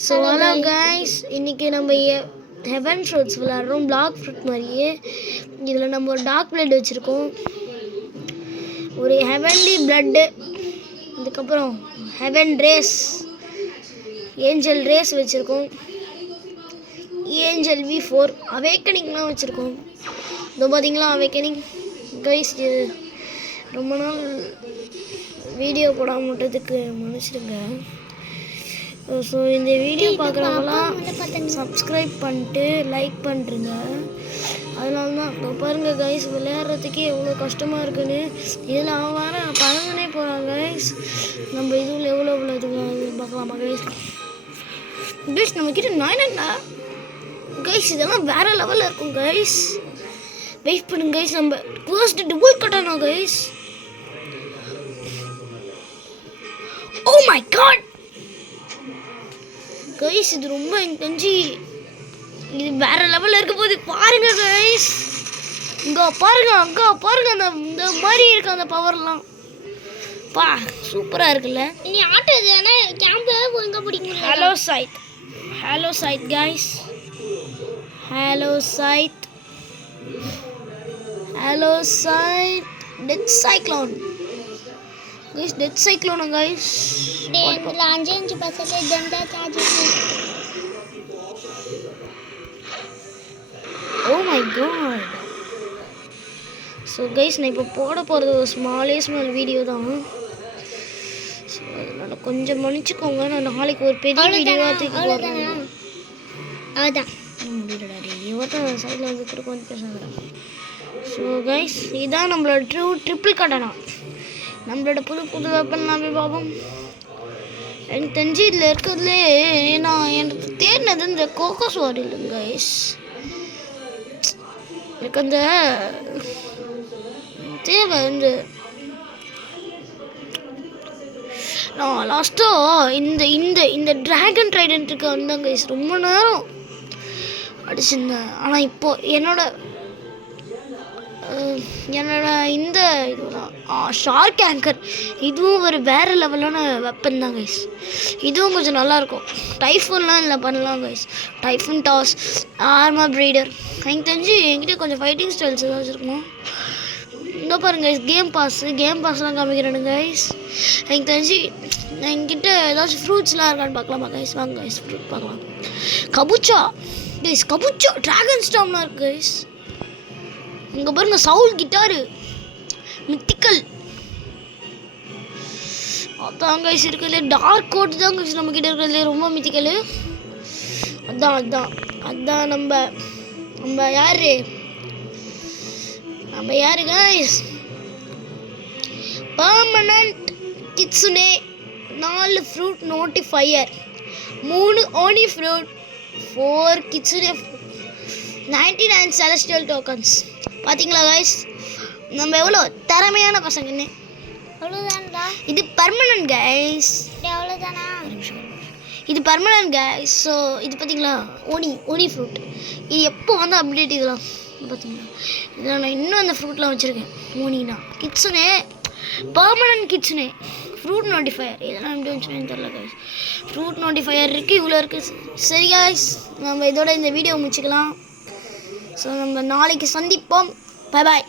So hello guys, இன்றைக்கி நம்ம heaven fruits விளாட்றோம். Black fruit மாதிரியே இதில் நம்ம ஒரு டார்க் பிளட் வச்சுருக்கோம், ஒரு ஹெவன்லி பிளட்டு, அதுக்கப்புறம் ஹெவன் ரேஸ், ஏஞ்சல் ரேஸ் வச்சுருக்கோம், ஏஞ்சல் V4 அவேக்கனிங்லாம் வச்சுருக்கோம். இதோ பார்த்தீங்களா அவேக்கனிங் கைஸ். ரொம்ப நாள் வீடியோ போடாமல் விட்டதுக்கு மன்னிச்சிடுங்க. ஸோ இந்த வீடியோ பார்க்குறவங்களாம் சப்ஸ்கிரைப் பண்ணிட்டு லைக் பண்ணுறங்க. அதனால தான் இப்போ பாருங்கள் கைஸ், விளையாடுறதுக்கே எவ்வளோ கஷ்டமாக இருக்குன்னு. இதில் அவன் வேறு பழங்கனே போகிறாங்க கைஸ். நம்ம இதுவில் எவ்வளோ இது பார்க்கலாமா கைஸ்? கைஸ் நம்மக்கிட்ட 9 கைஸ், இதெல்லாம் வேறு லெவலில் இருக்கும் கைஸ். வெயிட் பண்ணுங்க கைஸ், நம்ம ஃபர்ஸ்ட் டபுள் கட்டணும் guys. Oh my god guys, இது ரொம்ப எனக்கு தெரிஞ்சு இது வேற லெவலில் இருக்க போது. பாருங்க கைஸ், இங்கே பாருங்க, அங்கே பாருங்க, இந்த மாதிரி இருக்கு அந்த பவர்லாம். பா சூப்பராக இருக்குல்ல. நீ ஆட்டோ தானே கேம்பு எங்கே பிடிக்கும்? Hello side, hello side guys, hello side, hello side. Death cyclone guys, death சைக்ளோனா கைஸ். இதில் 5% ஜெண்டா சார்ஜ் இருக்கு. Oh my God. So guys, நான் இப்போ போட போகிறது ஒரு ஸ்மால் வீடியோ தான். ஸோ அதனால் கொஞ்சம் மன்னிச்சுக்கோங்க. நான் நாளைக்கு ஒரு பெரிய வீடியோவாக தூக்கி போடுறேன். அதான் முடியலடா இவன் சைடில் வந்து திரும்ப வந்து பேசுகிறேன். ஸோ கைஸ், இதுதான் நம்மளோட ட்ரிபிள் கட்டனா. நம்மளோட புது வெப்பன்லாம் போய் பார்ப்போம். எனக்கு தெரிஞ்சு இதில் இருக்கிறதுலே நான் எனக்கு தேடினது இந்த கோகோஸ் வார் இல்லைங்க கைஸ். எனக்கு அந்த தேவை இந்த நான் லாஸ்ட்டாக இந்த இந்த இந்த ட்ராகன் ட்ரைடன்ட்டுக்கு வந்தேன் கைஸ். ரொம்ப நேரம் அடிச்சிருந்தேன். ஆனால் இப்போது என்னோட இந்த இதுதான் ஷார்க் ஆங்கர். இதுவும் ஒரு வேறு லெவலான வெப்பன் தான் கைஸ். இதுவும் கொஞ்சம் நல்லாயிருக்கும். டைஃபூன்லாம் இல்லை பண்ணலாம் guys. Typhoon toss, armour breeder. எனக்கு தெரிஞ்சு என்கிட்ட கொஞ்சம் ஃபைட்டிங் ஸ்டைல்ஸ் ஏதாவது வச்சுருக்கோம். இன்னும் பாருங்க கைஸ், கேம் பாஸ்லாம் காமிக்கிறேன்னு கைஸ். எனக்கு தெரிஞ்சு என்கிட்ட ஏதாச்சும் ஃப்ரூட்ஸ்லாம் இருக்கான்னு பார்க்கலாமா கைஸ்? வாங்க கைஸ், ஃப்ரூட் பார்க்கலாம். கபுச்சா கைஸ், கபுச்சா ட்ராகன் ஸ்டாம்லாம் இருக்குது கைஸ். இங்கே பாருங்க, சவுல் கிட்டாரு, மித்திக்கல். அதான் கைஸ் இருக்கிறதுலே டார்க் கோட் தான் கைஸ் நம்மக்கிட்ட இருக்கிறதுலே ரொம்ப மித்திக்கல். அதான் நம்ம யாரு guys? Permanent Kitsune, 4 fruit notifier, 3 Oni fruit, 4 Kitsune, 99 celestial tokens. பார்த்தீங்களா கைஸ், நம்ம எவ்வளோ திறமையான பசங்கன்னு. அவ்வளோதான்டா. இது பர்மனன்ட் கைஸ். அவ்வளோதானா? இது பர்மனன்ட் கைஸ். ஸோ இது பார்த்தீங்களா, ஓனி ஃப்ரூட். இது எப்போ வந்து அப்டேட் இதெல்லாம் பார்த்தீங்களா? இதில் நான் இன்னும் அந்த ஃப்ரூட்லாம் வச்சுருக்கேன். ஓனினா கிட்ஸுனே, பர்மனன்ட் கிட்ஸுனே, ஃப்ரூட் நோட்டிஃபையர். இதெல்லாம் எப்படி வந்துச்சுன்னு தெரியல கைஸ். ஃப்ரூட் நோட்டிஃபையர் இருக்குது, இவ்வளோ இருக்குது. சரி கைஸ், நம்ம இதோட இந்த வீடியோ முடிச்சுக்கலாம். ஸோ நம்ம நாளைக்கு சந்திப்போம். Bye bye.